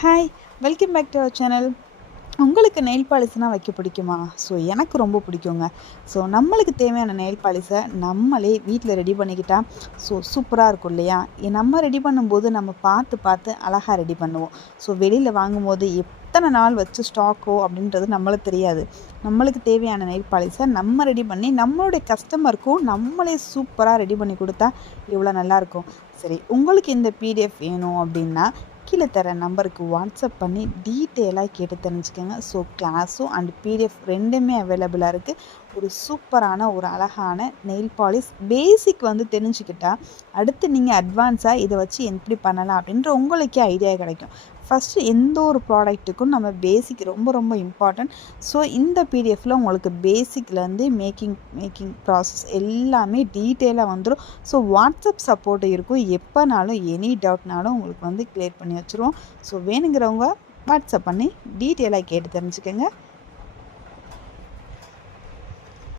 Hi, welcome back to our channel. உங்களுக்கு nail பாலிஷ்னா வைக்க பிடிக்குமா? ஸோ எனக்கு ரொம்ப பிடிக்குங்க. ஸோ நம்மளுக்கு தேவையான நெயில் பாலிஷை நம்மளே வீட்டில் ரெடி பண்ணிக்கிட்டா சூப்பராக இருக்கும் இல்லையா? நம்ம ரெடி பண்ணும்போது நம்ம பார்த்து பார்த்து அழகாக ரெடி பண்ணுவோம். ஸோ வெளியில் வாங்கும்போது எத்தனை நாள் வச்சு ஸ்டாக்கோ அப்படின்றது நம்மளுக்கு தெரியாது. நம்மளுக்கு தேவையான நெயில் பாலிஷை நம்ம ரெடி பண்ணி நம்மளுடைய கஸ்டமருக்கும் நம்மளே சூப்பராக ரெடி பண்ணி கொடுத்தா எவ்வளோ நல்லாயிருக்கும். சரி, உங்களுக்கு இந்த பிடிஎஃப் வேணும் அப்படின்னா கீழே தர நம்பருக்கு வாட்ஸ்அப் பண்ணி டீட்டெயிலாக கேட்டு தெரிஞ்சுக்கோங்க. ஸோ கிளாஸும் அண்ட் பிடிஎஃப் ரெண்டுமே அவைலபிளாக இருக்குது. ஒரு சூப்பரான ஒரு அழகான நெயில் பாலிஷ் பேசிக் தெரிஞ்சுக்கிட்டா அடுத்து நீங்கள் அட்வான்ஸாக இதை வச்சு எப்படி பண்ணலாம் அப்படின்ற உங்களுக்கே ஐடியா கிடைக்கும். ஃபஸ்ட்டு எந்த ஒரு ப்ராடக்ட்டுக்கும் நம்ம பேசிக் ரொம்ப ரொம்ப இம்பார்ட்டன்ட். ஸோ இந்த பிடிஎஃப்பில் உங்களுக்கு பேசிக்லேருந்து மேக்கிங் ப்ராசஸ் எல்லாமே டீட்டெயிலாக வந்துடும். ஸோ வாட்ஸ்அப் சப்போர்ட் இருக்கும். எப்போனாலும் எனி டவுட்னாலும் உங்களுக்கு கிளியர் பண்ணி வச்சுருவோம். ஸோ வேணுங்கிறவங்க வாட்ஸ்அப் பண்ணி டீட்டெயிலாக கேட்டு தெரிஞ்சுக்கோங்க.